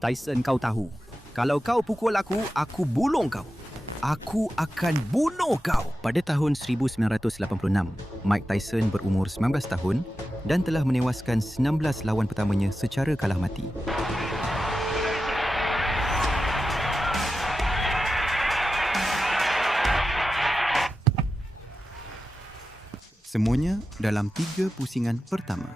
Tyson, kau tahu, kalau kau pukul aku bulung kau. Aku akan bunuh kau. Pada tahun 1986, Mike Tyson berumur 19 tahun dan telah menewaskan 19 lawan pertamanya secara kalah mati. Semuanya dalam 3 pusingan pertama.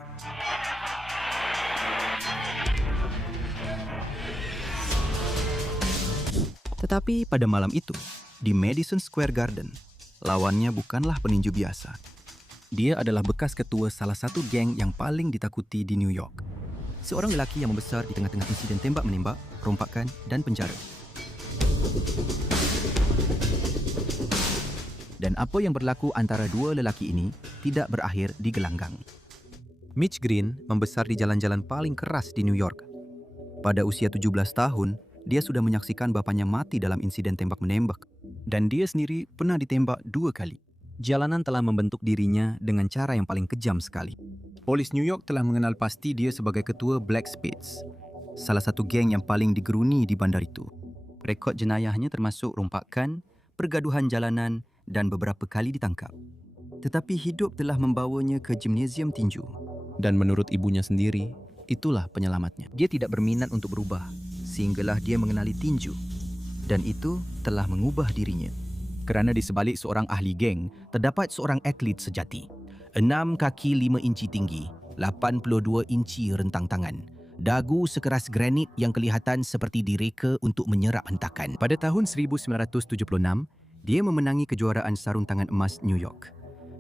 Tetapi pada malam itu, di Madison Square Garden, lawannya bukanlah peninju biasa. Dia adalah bekas ketua salah satu geng yang paling ditakuti di New York. Seorang lelaki yang membesar di tengah-tengah insiden tembak-menembak, rompakan dan penjara. Dan apa yang berlaku antara dua lelaki ini tidak berakhir di gelanggang. Mitch Green membesar di jalan-jalan paling keras di New York. Pada usia 17 tahun, dia sudah menyaksikan bapaknya mati dalam insiden tembak-menembak. Dan dia sendiri pernah ditembak 2 kali. Jalanan telah membentuk dirinya dengan cara yang paling kejam sekali. Polis New York telah mengenal pasti dia sebagai ketua Black Spades, salah satu geng yang paling digeruni di bandar itu. Rekod jenayahnya termasuk rompakan, pergaduhan jalanan dan beberapa kali ditangkap. Tetapi hidup telah membawanya ke gimnasium tinju. Dan menurut ibunya sendiri, itulah penyelamatnya. Dia tidak berminat untuk berubah, sehinggalah dia mengenali tinju. Dan itu telah mengubah dirinya. Kerana di sebalik seorang ahli geng, terdapat seorang atlet sejati. 6 kaki 5 inci tinggi, 82 inci rentang tangan. Dagu sekeras granit yang kelihatan seperti direka untuk menyerap hentakan. Pada tahun 1976, dia memenangi kejuaraan sarung tangan emas New York.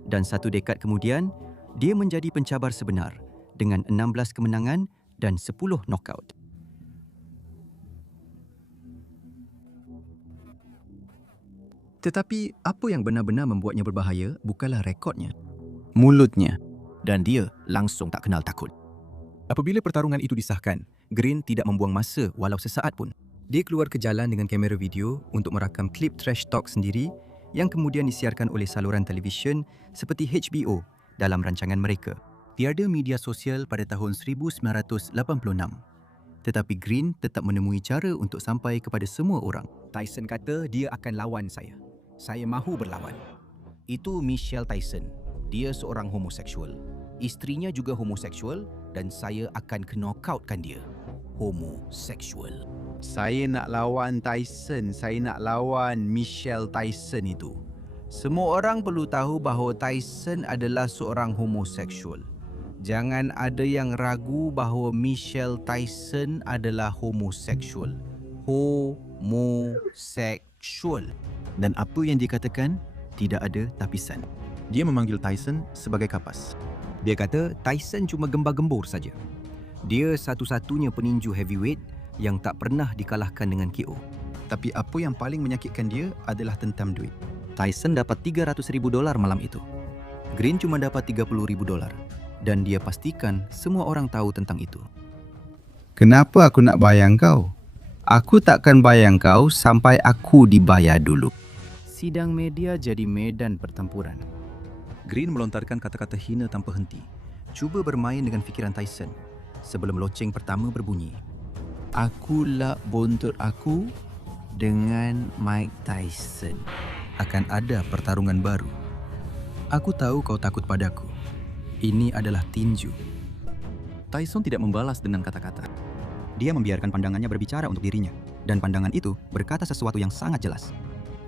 Dan 1 dekad kemudian, dia menjadi pencabar sebenar dengan 16 kemenangan dan 10 knockout. Tetapi apa yang benar-benar membuatnya berbahaya bukanlah rekodnya, mulutnya, dan dia langsung tak kenal takut. Apabila pertarungan itu disahkan, Green tidak membuang masa walau sesaat pun. Dia keluar ke jalan dengan kamera video untuk merakam klip trash talk sendiri yang kemudian disiarkan oleh saluran televisyen seperti HBO dalam rancangan mereka. Tiada media sosial pada tahun 1986. Tetapi Green tetap menemui cara untuk sampai kepada semua orang. Tyson kata dia akan lawan saya. Saya mahu berlawan. Itu Michelle Tyson. Dia seorang homoseksual. Isterinya juga homoseksual dan saya akan knockoutkan dia. Homoseksual. Saya nak lawan Tyson. Saya nak lawan Michelle Tyson itu. Semua orang perlu tahu bahawa Tyson adalah seorang homoseksual. Jangan ada yang ragu bahawa Michelle Tyson adalah homoseksual. Homoseksual. Dan apa yang dikatakan, tidak ada tapisan. Dia memanggil Tyson sebagai kapas. Dia kata Tyson cuma gembar-gembur saja. Dia satu-satunya peninju heavyweight yang tak pernah dikalahkan dengan KO. Tapi apa yang paling menyakitkan dia adalah tentang duit. Tyson dapat $300,000 malam itu. Green cuma dapat $30,000. Dan dia pastikan semua orang tahu tentang itu. Kenapa aku nak bayang kau? Aku takkan bayang kau sampai aku dibayar dulu. Sidang media jadi medan pertempuran. Green melontarkan kata-kata hina tanpa henti. Cuba bermain dengan fikiran Tyson sebelum loceng pertama berbunyi. Aku lak buntut aku dengan Mike Tyson. Akan ada pertarungan baru. Aku tahu kau takut padaku. Ini adalah tinju. Tyson tidak membalas dengan kata-kata. Dia membiarkan pandangannya berbicara untuk dirinya. Dan pandangan itu berkata sesuatu yang sangat jelas.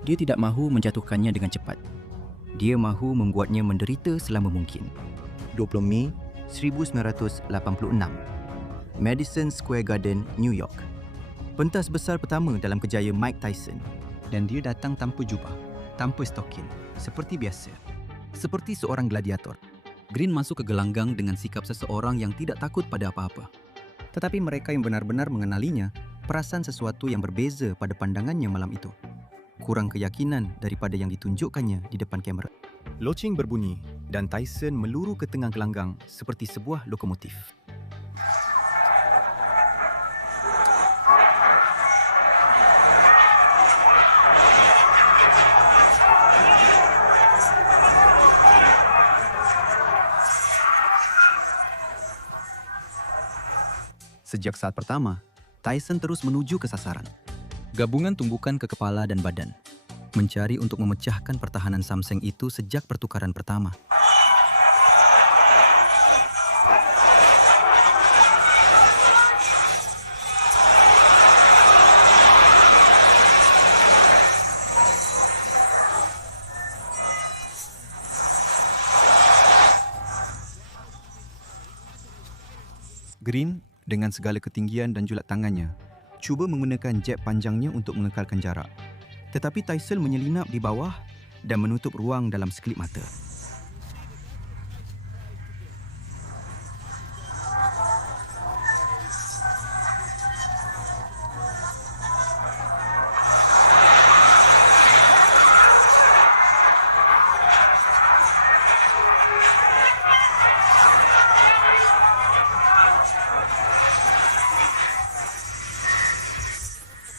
Dia tidak mahu menjatuhkannya dengan cepat. Dia mahu membuatnya menderita selama mungkin. 20 Mei 1986. Madison Square Garden, New York. Pentas besar pertama dalam kejayaan Mike Tyson. Dan dia datang tanpa jubah, tanpa stokin, seperti biasa. Seperti seorang gladiator. Green masuk ke gelanggang dengan sikap seseorang yang tidak takut pada apa-apa. Tetapi mereka yang benar-benar mengenalinya perasan sesuatu yang berbeza pada pandangannya malam itu. Kurang keyakinan daripada yang ditunjukkannya di depan kamera. Loceng berbunyi dan Tyson meluru ke tengah gelanggang seperti sebuah lokomotif. Sejak saat pertama, Tyson terus menuju ke sasaran. Gabungan tumbukan ke kepala dan badan, mencari untuk memecahkan pertahanan Samseng itu sejak pertukaran pertama. Green, dengan segala ketinggian dan julat tangannya, cuba menggunakan jab panjangnya untuk mengekalkan jarak. Tetapi Tyson menyelinap di bawah dan menutup ruang dalam sekelip mata.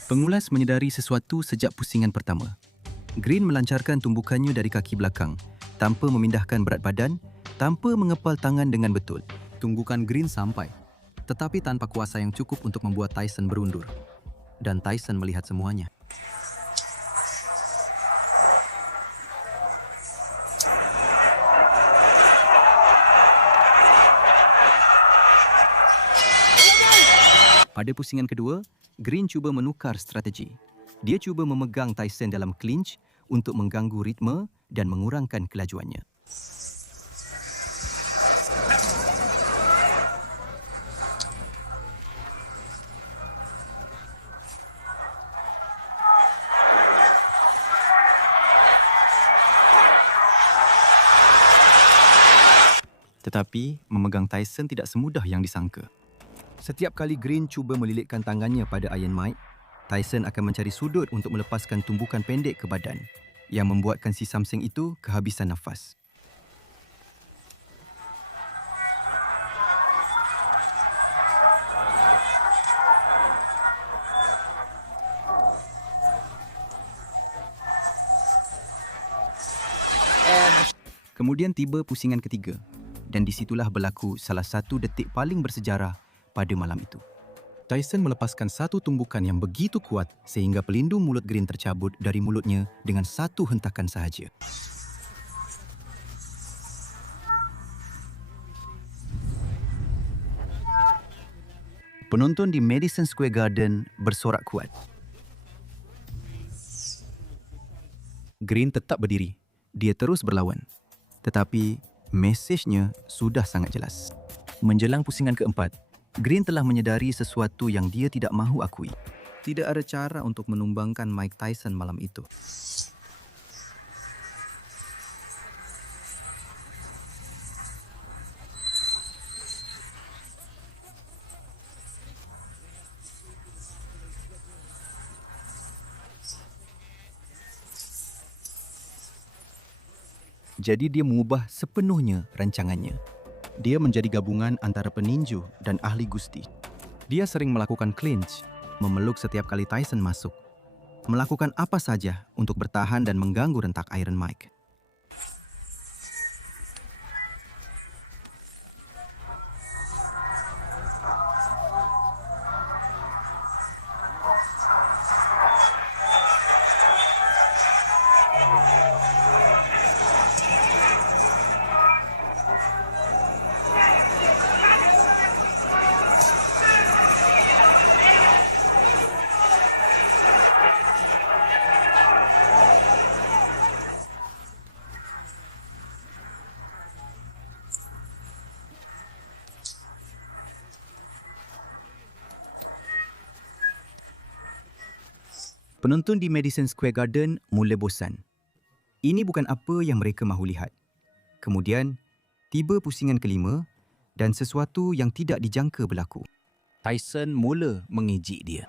Pengulas menyedari sesuatu sejak pusingan pertama. Green melancarkan tumbukannya dari kaki belakang, tanpa memindahkan berat badan, tanpa mengepal tangan dengan betul. Tumbukan Green sampai, tetapi tanpa kuasa yang cukup untuk membuat Tyson berundur. Dan Tyson melihat semuanya. Pada pusingan kedua, Green cuba menukar strategi. Dia cuba memegang Tyson dalam clinch untuk mengganggu ritme dan mengurangkan kelajuannya. Tetapi, memegang Tyson tidak semudah yang disangka. Setiap kali Green cuba melilitkan tangannya pada Iron Mike, Tyson akan mencari sudut untuk melepaskan tumbukan pendek ke badan yang membuatkan si Samseng itu kehabisan nafas. Kemudian tiba pusingan ketiga dan disitulah berlaku salah satu detik paling bersejarah pada malam itu. Tyson melepaskan satu tumbukan yang begitu kuat sehingga pelindung mulut Green tercabut dari mulutnya dengan satu hentakan sahaja. Penonton di Madison Square Garden bersorak kuat. Green tetap berdiri. Dia terus berlawan. Tetapi mesejnya sudah sangat jelas. Menjelang pusingan keempat, Green telah menyedari sesuatu yang dia tidak mahu akui. Tidak ada cara untuk menumbangkan Mike Tyson malam itu. Jadi dia mengubah sepenuhnya rancangannya. Dia menjadi gabungan antara peninju dan ahli gusti. Dia sering melakukan clinch, memeluk setiap kali Tyson masuk. Melakukan apa saja untuk bertahan dan mengganggu rentak Iron Mike. Penonton di Madison Square Garden mula bosan. Ini bukan apa yang mereka mahu lihat. Kemudian, tiba pusingan kelima dan sesuatu yang tidak dijangka berlaku. Tyson mula mengejek dia.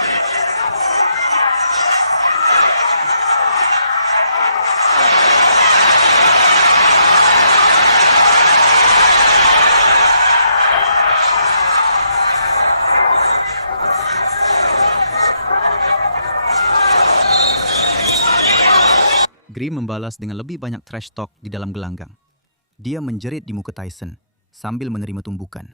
Green membalas dengan lebih banyak trash talk di dalam gelanggang. Dia menjerit di muka Tyson sambil menerima tumbukan.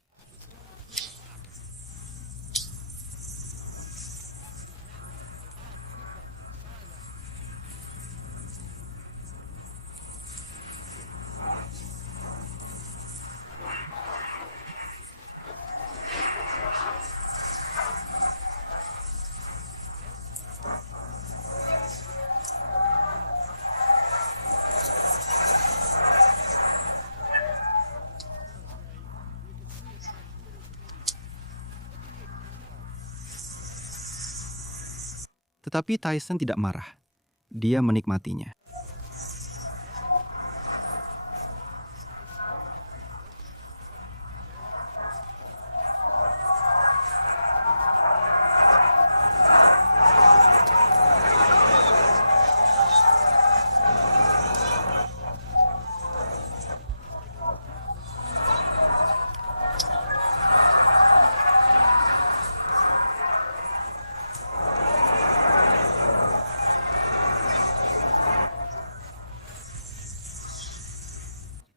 Tetapi Tyson tidak marah. Dia menikmatinya.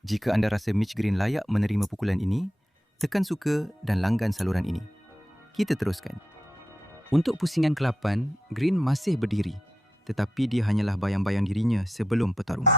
Jika anda rasa Mitch Green layak menerima pukulan ini, tekan suka dan langgan saluran ini. Kita teruskan. Untuk pusingan ke-8, Green masih berdiri, tetapi dia hanyalah bayang-bayang dirinya sebelum pertarungan.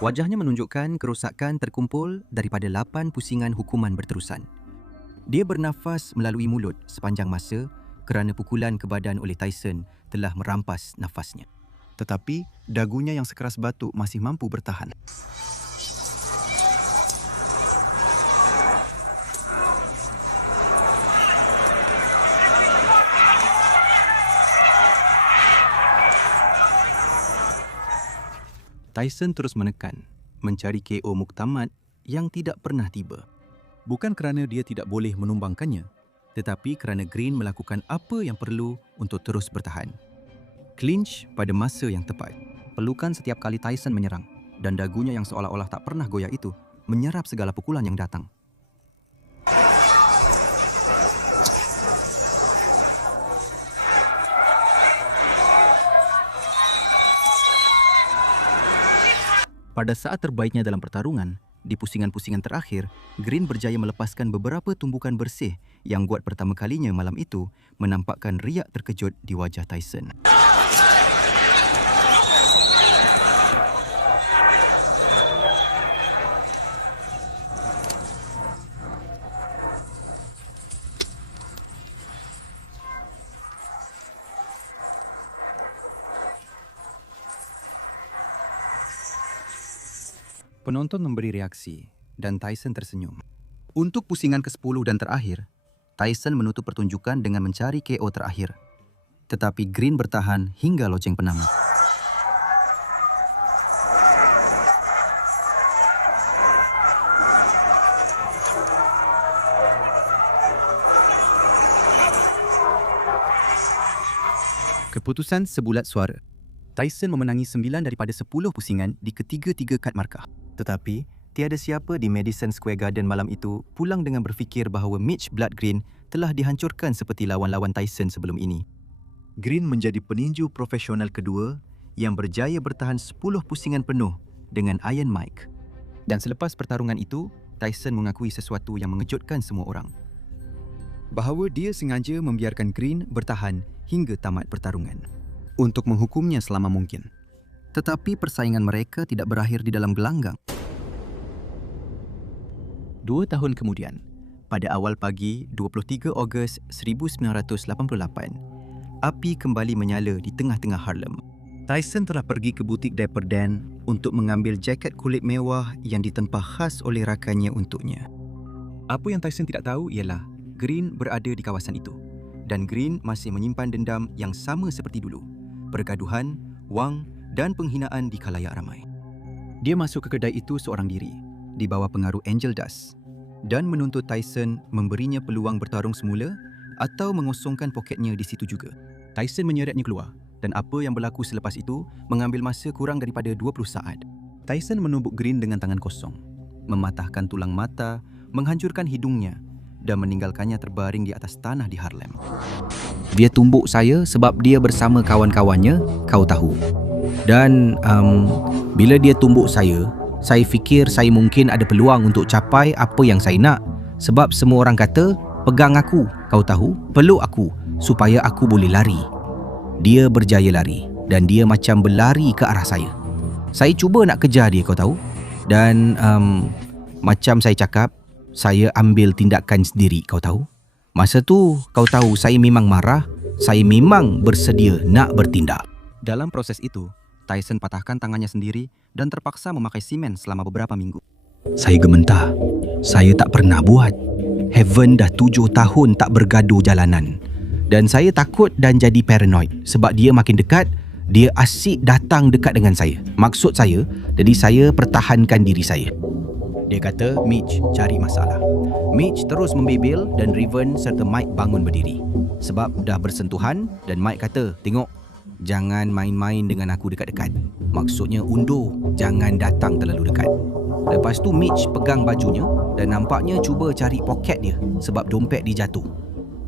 Wajahnya menunjukkan kerosakan terkumpul daripada 8 pusingan hukuman berterusan. Dia bernafas melalui mulut sepanjang masa kerana pukulan ke badan oleh Tyson telah merampas nafasnya. Tetapi dagunya yang sekeras batu masih mampu bertahan. Tyson terus menekan, mencari KO muktamad yang tidak pernah tiba. Bukan kerana dia tidak boleh menumbangkannya, tetapi kerana Green melakukan apa yang perlu untuk terus bertahan. Clinch pada masa yang tepat. Pelukan setiap kali Tyson menyerang dan dagunya yang seolah-olah tak pernah goyah itu menyerap segala pukulan yang datang. Pada saat terbaiknya dalam pertarungan, di pusingan-pusingan terakhir, Green berjaya melepaskan beberapa tumbukan bersih yang buat pertama kalinya malam itu menampakkan riak terkejut di wajah Tyson. Penonton memberi reaksi dan Tyson tersenyum. Untuk pusingan ke-10 dan terakhir, Tyson menutup pertunjukan dengan mencari KO terakhir. Tetapi Green bertahan hingga loceng penama. Keputusan sebulat suara. Tyson memenangi 9 daripada 10 pusingan di ketiga-tiga kad markah. Tetapi, tiada siapa di Madison Square Garden malam itu pulang dengan berfikir bahawa Mitch Blood Green telah dihancurkan seperti lawan-lawan Tyson sebelum ini. Green menjadi peninju profesional kedua yang berjaya bertahan 10 pusingan penuh dengan Iron Mike. Dan selepas pertarungan itu, Tyson mengakui sesuatu yang mengejutkan semua orang. Bahawa dia sengaja membiarkan Green bertahan hingga tamat pertarungan untuk menghukumnya selama mungkin. Tetapi persaingan mereka tidak berakhir di dalam gelanggang. 2 tahun kemudian, pada awal pagi 23 Ogos 1988, api kembali menyala di tengah-tengah Harlem. Tyson telah pergi ke butik Dapper Dan untuk mengambil jaket kulit mewah yang ditempah khas oleh rakannya untuknya. Apa yang Tyson tidak tahu ialah Green berada di kawasan itu dan Green masih menyimpan dendam yang sama seperti dulu. Pergaduhan, wang dan penghinaan di khalayak ramai. Dia masuk ke kedai itu seorang diri, di bawah pengaruh Angel Dust, dan menuntut Tyson memberinya peluang bertarung semula atau mengosongkan poketnya di situ juga. Tyson menyeretnya keluar dan apa yang berlaku selepas itu mengambil masa kurang daripada 20 saat. Tyson menumbuk Green dengan tangan kosong, mematahkan tulang mata, menghancurkan hidungnya dan meninggalkannya terbaring di atas tanah di Harlem. Dia tumbuk saya sebab dia bersama kawan-kawannya, kau tahu. Dan bila dia tumbuk saya fikir saya mungkin ada peluang untuk capai apa yang saya nak. Sebab semua orang kata, pegang aku, kau tahu, peluk aku supaya aku boleh lari. Dia berjaya lari dan dia macam berlari ke arah saya. Saya cuba nak kejar dia, kau tahu. Dan macam saya cakap, saya ambil tindakan sendiri, kau tahu. Masa tu, kau tahu, saya memang marah. Saya memang bersedia nak bertindak. Dalam proses itu, Tyson patahkan tangannya sendiri dan terpaksa memakai simen selama beberapa minggu. Saya gementar. Saya tak pernah buat. Heaven dah 7 tahun tak bergaduh jalanan. Dan saya takut dan jadi paranoid sebab dia makin dekat, dia asyik datang dekat dengan saya. Maksud saya, jadi saya pertahankan diri saya. Dia kata Mitch cari masalah. Mitch terus membebel dan Riven serta Mike bangun berdiri. Sebab dah bersentuhan dan Mike kata, tengok, jangan main-main dengan aku dekat-dekat. Maksudnya undur, jangan datang terlalu dekat. Lepas tu Mitch pegang bajunya dan nampaknya cuba cari poket dia sebab dompet dia jatuh.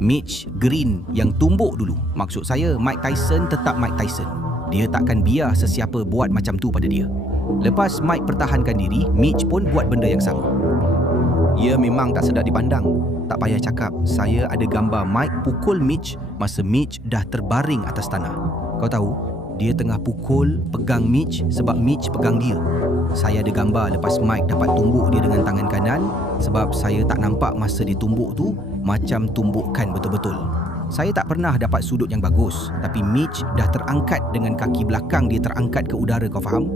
Mitch Green yang tumbuk dulu. Maksud saya Mike Tyson tetap Mike Tyson. Dia takkan biar sesiapa buat macam tu pada dia. Lepas Mike pertahankan diri, Mitch pun buat benda yang sama. Ia memang tak sedap dipandang. Tak payah cakap, saya ada gambar Mike pukul Mitch masa Mitch dah terbaring atas tanah. Kau tahu, dia tengah pukul, pegang Mitch sebab Mitch pegang dia. Saya ada gambar lepas Mike dapat tumbuk dia dengan tangan kanan sebab saya tak nampak masa dia tumbuk tu macam tumbukan betul-betul. Saya tak pernah dapat sudut yang bagus, tapi Mitch dah terangkat dengan kaki belakang dia terangkat ke udara, kau faham?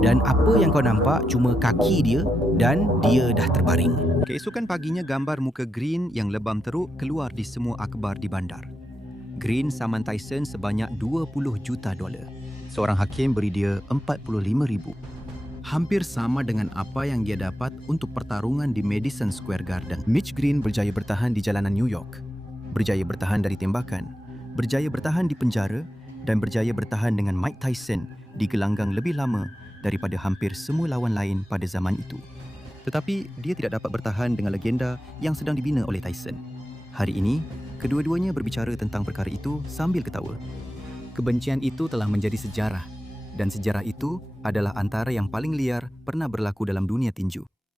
Dan apa yang kau nampak cuma kaki dia dan dia dah terbaring. Keesokan paginya gambar muka Green yang lebam teruk keluar di semua akhbar di bandar. Green saman Tyson sebanyak $20 juta. Seorang hakim beri dia $45,000. Hampir sama dengan apa yang dia dapat untuk pertarungan di Madison Square Garden. Mitch Green berjaya bertahan di jalanan New York, berjaya bertahan dari tembakan, berjaya bertahan di penjara dan berjaya bertahan dengan Mike Tyson di gelanggang lebih lama daripada hampir semua lawan lain pada zaman itu. Tetapi dia tidak dapat bertahan dengan legenda yang sedang dibina oleh Tyson. Hari ini, kedua-duanya berbicara tentang perkara itu sambil ketawa. Kebencian itu telah menjadi sejarah, dan sejarah itu adalah antara yang paling liar pernah berlaku dalam dunia tinju.